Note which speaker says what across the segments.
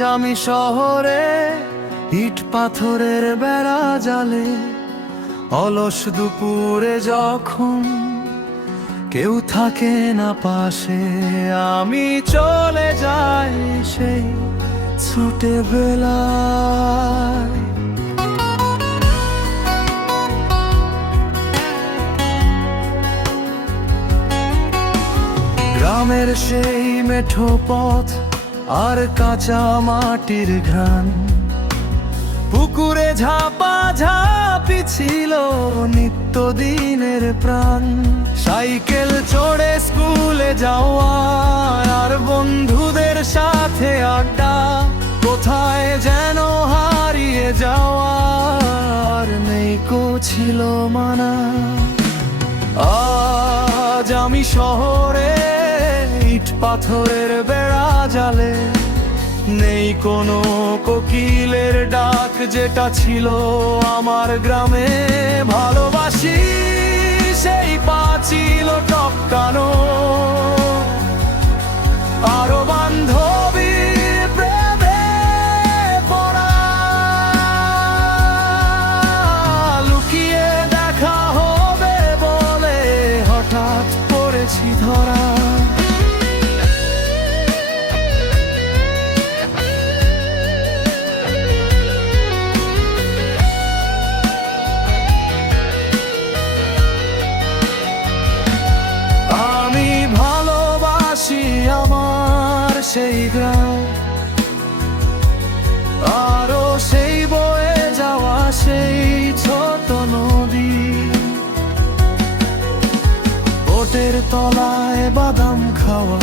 Speaker 1: আমি শহরে ইট পাথরের বেড়া জালে, অলস দুপুরে যখন কেউ থাকে না পাশে, আমি চলে যাই সেই ছুটে বেলায়। গ্রামের সেই মেঠো পথ আর কাঁচা মাটির ঘ্রাণ। পুকুরে ঝাপা ঝাপি ছিল নিত্যদিনের প্রাণ। সাইকেল চড়ে স্কুলে যাওয়া আর বন্ধুদের সাথে আড্ডা। কোথায় যেন হারিয়ে যাওয়ার নেই কো ছিল মানা। আজ আমি শহরে পাথরের বেড়া জালে, নেই কোনো কোকিলের ডাক যেটা ছিল আমার গ্রামে। ভালোবাসি সেই পাচিল টপকানো সেই গ্রাম। আরও সেই বয়ে যাওয়া সেই ছোট নদী। ওটের তলায় বাদাম খাওয়া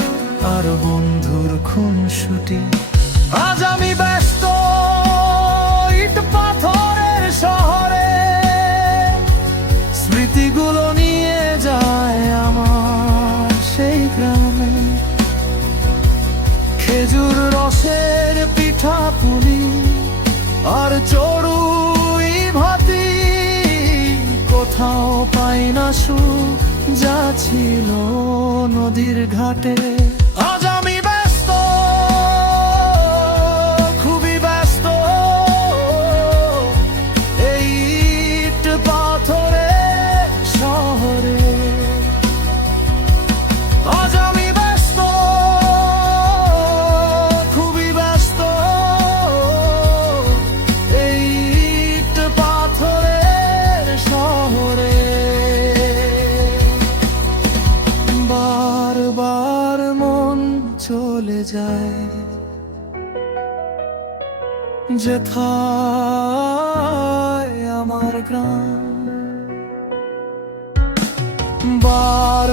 Speaker 1: আর বন্ধুর খুনসুটি। আজ আমি ব্যস্ত ইট পাথরের শহরে। স্মৃতিগুলো নিয়ে যায় আমার সেই গ্রামে। খেজুর রসের পিঠা পুলি আর চড়ুই ভাতি কোথাও পাই না সু, যা ছিল নদীর ঘাটে। যায়। যেথায় আমার গ্রাম। বা